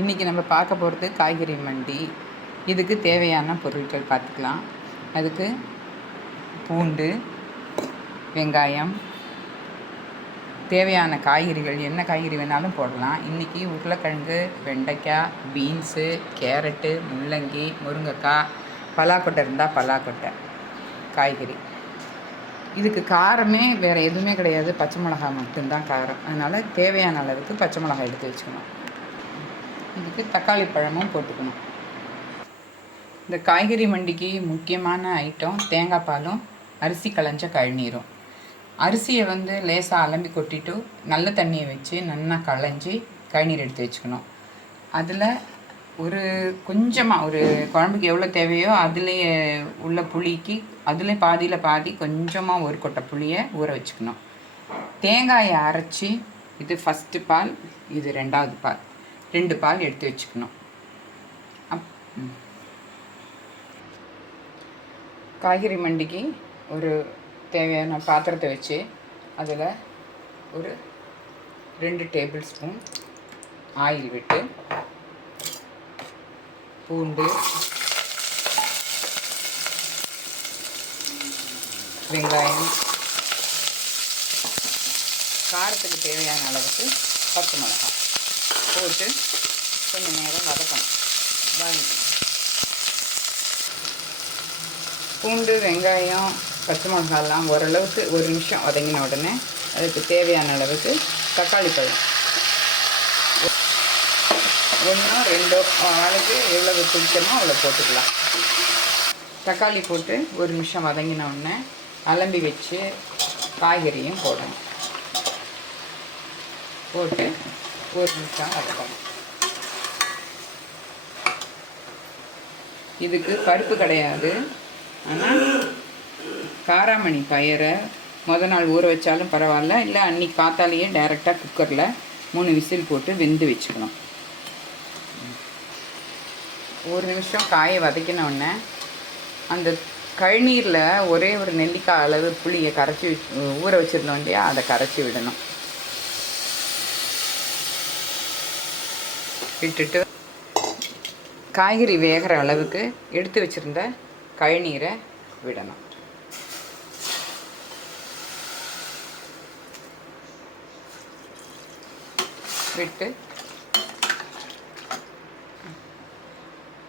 இன்றைக்கி நம்ம பார்க்க போகிறது காய்கறி மண்டி. இதுக்கு தேவையான பொருட்கள் பார்த்துக்கலாம். அதுக்கு பூண்டு, வெங்காயம், தேவையான காய்கறிகள் என்ன காய்கறி வேணாலும் போடலாம். இன்றைக்கி உருளைக்கிழங்கு, வெண்டைக்காய், பீன்ஸு, கேரட்டு, முள்ளங்கி, முருங்கைக்காய், பலாக்கொட்டை இருந்தால் பலாக்கொட்டை காய்கறி. இதுக்கு காரமே வேறு எதுவுமே கிடையாது, பச்சை மிளகாய் மட்டும்தான் காரம். அதனால் தேவையான அளவுக்கு பச்சை மிளகாய் எடுத்து வச்சுக்கணும். இதுக்கு தக்காளி பழமும் போட்டுக்கணும். இந்த காய்கறி மண்டிக்கு முக்கியமான ஐட்டம் தேங்காய் பாலும் அரிசி களைஞ்ச கழநீரும். அரிசியை லேசாக அலம்பி கொட்டிட்டு நல்ல தண்ணியை வச்சு நல்லா களைஞ்சி கழநீர் எடுத்து வச்சுக்கணும். அதில் கொஞ்சமாக ஒரு குழம்புக்கு எவ்வளோ தேவையோ அதுலேயே உள்ள புளிக்கு அதில் பாதியில் பாதி கொஞ்சமாக ஒரு கொட்டை புளியை ஊற வச்சுக்கணும். தேங்காயை அரைச்சி இது ஃபஸ்ட்டு பால், இது ரெண்டாவது பால், 2 பால் எடுத்து வச்சுக்கணும். காய்கறி மண்டிக்கு ஒரு தேவையான பாத்திரத்தை வச்சு அதில் ஒரு 2 டேபிள் ஸ்பூன் ஆயில் விட்டு பூண்டு, வெங்காயம், காரத்துக்கு தேவையான அளவுக்கு பச்சை மிளகாய் போட்டு கொஞ்சம் நேரம் வதக்கணும். பூண்டு, வெங்காயம், பச்சை மிளகாயெல்லாம் ஓரளவுக்கு 1 நிமிஷம் வதங்கின உடனே அதுக்கு தேவையான அளவுக்கு தக்காளி பழம் 1 2 ஆளுக்கு எவ்வளவு பிடிச்சமோ அவ்வளோ போட்டுக்கலாம். தக்காளி போட்டு 1 நிமிஷம் வதங்கின உடனே அலம்பி வச்சு காய்கறியும் போடணும். போட்டு 1 நிமிஷம் வதக்கணும். இதுக்கு பருப்பு கிடையாது. ஆனால் காராமணி பயிரை நாள் ஊற வச்சாலும் பரவாயில்ல, இல்லை அன்றைக்கி காத்தாலேயே டைரெக்டாக குக்கரில் 3 விசில் போட்டு வெந்து வச்சுக்கணும். 1 நிமிஷம் காயை வதக்கினோடனே அந்த கழநீரில் ஒரே ஒரு நெல்லிக்காய் அளவு புளியை கரைச்சி ஊற வச்சுருந்தோம் இல்லையா, அதை கரைச்சி விடணும். விட்டுட்டு காய்கறி வேகிற அளவுக்கு எடுத்து வச்சுருந்த கழநீரை விடணும். விட்டு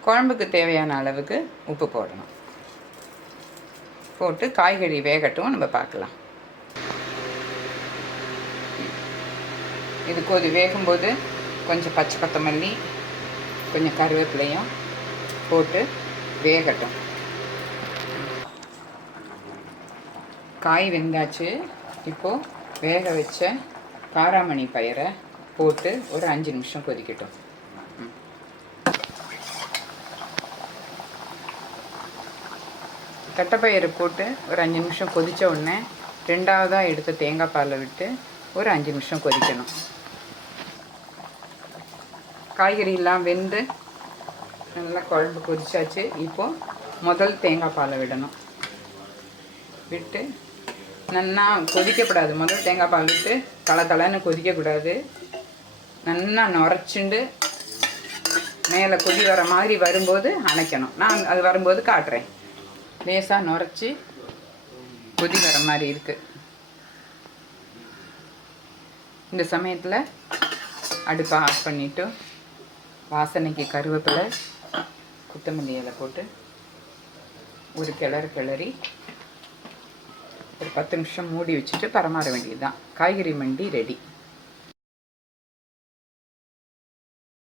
குழம்புக்கு தேவையான அளவுக்கு உப்பு போடணும். போட்டு காய்கறி வேகட்டும், நம்ம பார்க்கலாம். இது வேகும்போது கொஞ்சம் பச்சை கொத்தமல்லி, கொஞ்சம் கருவேப்பிலையும் போட்டு வேகட்டும். காய் வெந்தாச்சு. இப்போது வேக வச்ச காராமணி பயிரை போட்டு ஒரு 5 நிமிஷம் கொதிக்கட்டும். தட்டைப்பயிறு போட்டு ஒரு 5 நிமிஷம் கொதித்த உடனே 2ஆவதாக எடுத்த தேங்காய் பாலை விட்டு ஒரு 5 நிமிஷம் கொதிக்கணும். காய்கறியெல்லாம் வெந்து நல்லா குழம்பு கொதிச்சாச்சு. இப்போது முதல் தேங்காய் பாலை விடணும். விட்டு நல்லா கொதிக்கப்படாது. முதல் தேங்காய் பால் விட்டு தலைன்னு கொதிக்கக்கூடாது. நல்லா நுரைச்சிண்டு மேலே கொதி வர மாதிரி வரும்போது அணைக்கணும். நான் அது வரும்போது காட்டுறேன். லேசாக நுரைச்சி கொதி வர மாதிரி இருக்குது. இந்த சமயத்தில் அடுப்பை ஆஃப் பண்ணிவிட்டு வாசனைக்கு கருவேப்பிலை, கொத்தமல்லி இலை போட்டு ஒரு கிளறி ஒரு 10 நிமிஷம் மூடி வச்சுட்டு பரமாற வேண்டியது தான். காய்கறி மண்டி ரெடி.